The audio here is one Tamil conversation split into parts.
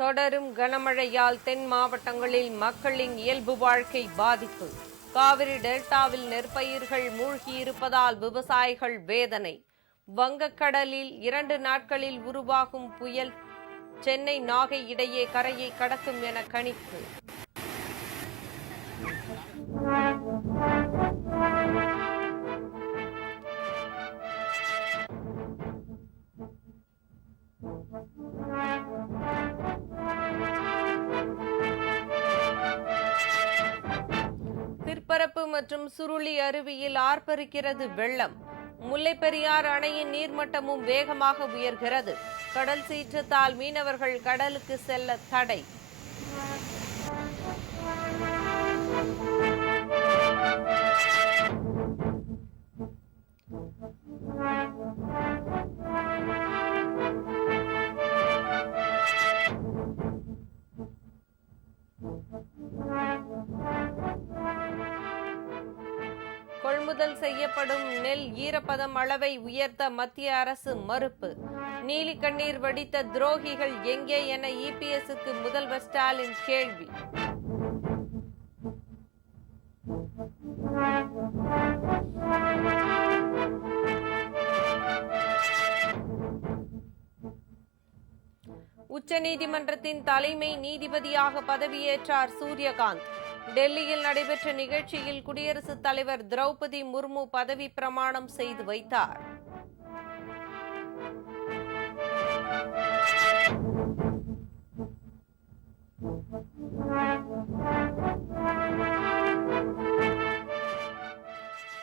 தொடரும் கனமழையால் தென் மாவட்டங்களில் மக்களின் இயல்பு வாழ்க்கை பாதிப்பு. காவிரி டெல்டாவில் நெற்பயிர்கள் மூழ்கியிருப்பதால் விவசாயிகள் வேதனை. வங்கக்கடலில் 2 நாட்களில் உருவாகும் புயல் சென்னை நாகை இடையே கரையை கடக்கும் என கணிப்பு. திற்பரப்பு மற்றும் சுருளி அருவியில் ஆர்ப்பரிக்கிறது வெள்ளம். முல்லைப்பெரியாறு அணையின் நீர்மட்டமும் வேகமாக உயர்கிறது. கடல் சீற்றத்தால் மீனவர்கள் கடலுக்கு செல்ல தடை. கொள்முதல் செய்யப்படும் நெல் ஈரப்பதம் அளவை உயர்த்த மத்திய அரசு மறுப்பு. நீலி கண்ணீர் வடித்த துரோகிகள் எங்கே என இபிஎஸ்க்கு முதல்வர் ஸ்டாலின் கேள்வி. உச்சநீதிமன்றத்தின் தலைமை நீதிபதியாக பதவியேற்றார் சூரியகாந்த். டெல்லியில் நடைபெற்ற நிகழ்ச்சியில் குடியரசுத் தலைவர் திரௌபதி முர்மு பதவி பிரமாணம் செய்து வைத்தார்.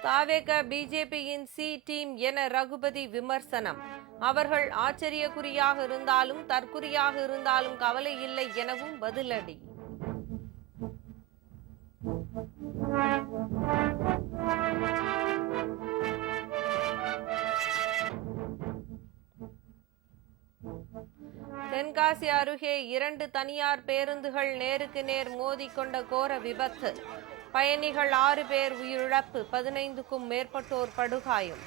தாவேக பிஜேபியின் சி டீம் என ரகுபதி விமர்சனம். அவர்கள் ஆச்சரியக்குறியாக இருந்தாலும் தற்குறியாக இருந்தாலும் கவலை இல்லை எனவும் பதிலடி. தென்காசி அருகே 2 தனியார் பேருந்துகள் நேருக்கு நேர் மோதிக்கொண்ட கோர விபத்து. பயணிகள் 6 பேர் உயிரிழப்பு, 15க்கும் மேற்பட்டோர் படுகாயம்.